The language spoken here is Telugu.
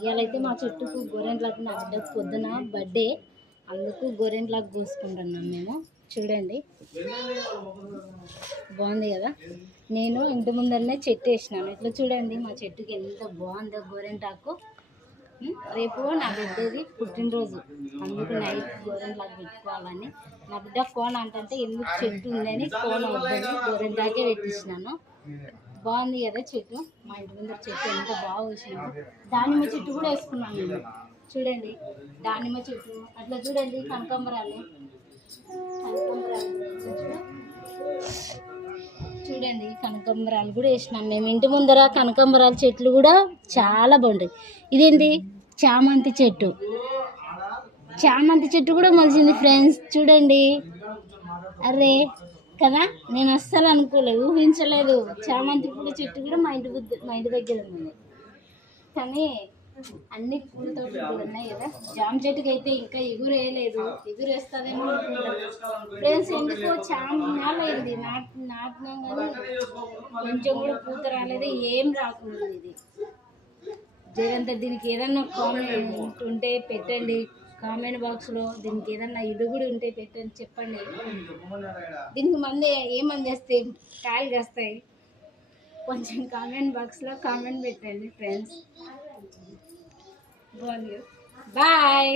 ఇవాళైతే మా చెట్టుకు గోరెంట్లకు నా బిడ్డకు పొద్దున బర్త్డే, అందుకు గోరెంట్లకు కోసుకుంటున్నాం మేము. చూడండి బాగుంది కదా. నేను ఇంటి ముందరనే చెట్టు వేసినాను. ఇట్లా చూడండి మా చెట్టుకి ఎంత బాగుందో గోరెంటాకు. రేపు నా బిడ్డది పుట్టినరోజు, అందుకు నైట్ గోరెంట్లకు పెట్టుకోవాలని. నా బిడ్డ ఫోన్ అంటే ఎందుకు చెట్టు ఉందని ఫోన్ వద్దని గోరెంటాకే పెట్టించినాను. బాగుంది కదా చెట్టు. మా ఇంటి ముందర చెట్టు ఎంత బాగా వచ్చినాము. దానిమ్మ చెట్టు కూడా వేసుకున్నాను నేను. చూడండి దానిమ్మ చెట్టు, అట్లా చూడండి కనకాంబరాలు చూడండి కనకాంబరాలు కూడా వేసినాం మేము ఇంటి ముందర. కనకాంబరాల చెట్లు కూడా చాలా బాగుంటాయి. ఇదేంటి చామంతి చెట్టు, చామంతి చెట్టు కూడా మొలిచింది ఫ్రెండ్స్. చూడండి అరే కదా, నేను అస్సలు అనుకోలేదు, ఊహించలేదు. చామంతి పూల చెట్టు కూడా మా ఇంటి దగ్గర ఉంది. కానీ అన్ని పూల తోటలు ఉన్నాయి కదా. జామ చెట్టుకి అయితే ఇంకా ఎగురు వేయలేదు, ఎగురు వేస్తుందేమో అనుకుంటాను ఫ్రెండ్స్. ఎందుకో చాలా అయింది నాటినాం కానీ కొంచెం కూడా పూత రాలేదు, ఏం రాకుండా. ఇది జరంతా దీనికి ఏదన్నా కామెంట్ ఉంటే పెట్టండి కామెంట్ బాక్స్లో. దీనికి ఏదన్నా ఇడుగుడు ఉంటే పెట్టండి, చెప్పండి. దీనికి మంది ఏ మంది వేస్తే కాయలు కాస్తాయి కొంచెం కామెంట్ బాక్స్లో కామెంట్ పెట్టండి ఫ్రెండ్స్. బాయ్.